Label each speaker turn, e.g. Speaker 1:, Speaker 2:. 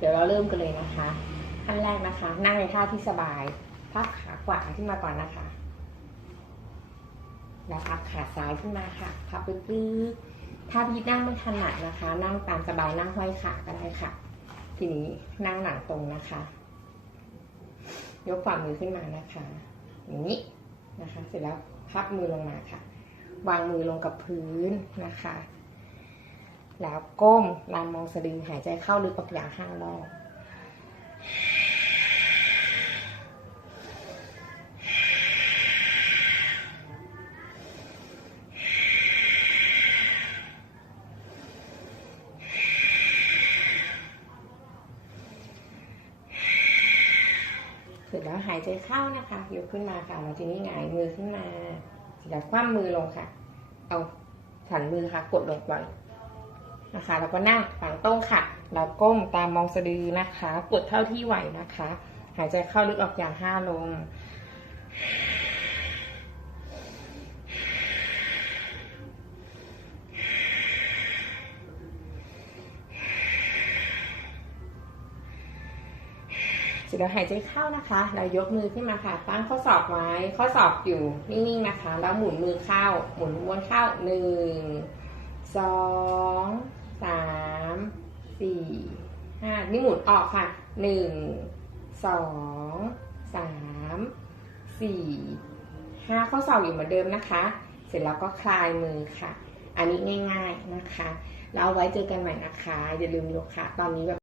Speaker 1: เดี๋ยวเราเริ่มกันเลยนะคะขั้นแรกนะคะ นั่งในท่าที่สบายพับขาขวาขึ้นมาก่อนนะคะ แล้วพับขาซ้ายขึ้นมาค่ะพับไปปื้อถ้าพี่นั่งไม่ถนัดนะคะ นั่งตามสบายนั่งห้อยขาก็ได้ค่ะ ทีนี้นั่งหลังตรงนะคะ ยกฝ่ามือขึ้นมานะคะ อย่างนี้นะคะ เสร็จแล้วพับมือลงมาค่ะ วางมือลงกับพื้นนะคะ แล้วก้มลานมองสะดือหายใจเข้าลึกออกยางห้ารอบเสร็จแล้วหายใจเข้านะคะ ยกขึ้นมาค่ะแล้วทีนี้หงายมือขึ้นมาจแล้วคว่ำมือลงค่ะ เอาสันมือค่ะ กดลงไป นะคะ แล้วก็นั่งฝังตรงค่ะ แล้วก้มตามมองสะดือนะคะ กดเท่าที่ไหวนะคะ หายใจเข้าลึกออกอย่างห้าลง เสร็จแล้วหายใจเข้านะคะเรายกมือขึ้นมาค่ะ ตั้งข้อศอกไว้ ข้อศอกอยู่นิ่งๆนะคะ แล้วหมุนมือเข้า หมุนม้วนเข้าหนึ่งสอง สี่ห้านี่หมุนออกค่ะหนึ่งสองสามสี่ห้าข้อศอกอยู่เหมือนเดิมนะคะ เสร็จแล้วก็คลายมือค่ะ อันนี้ง่าย ๆนะคะ แล้วไว้เจอกันใหม่นะคะ อย่าลืมยกขาตอนนี้แบบ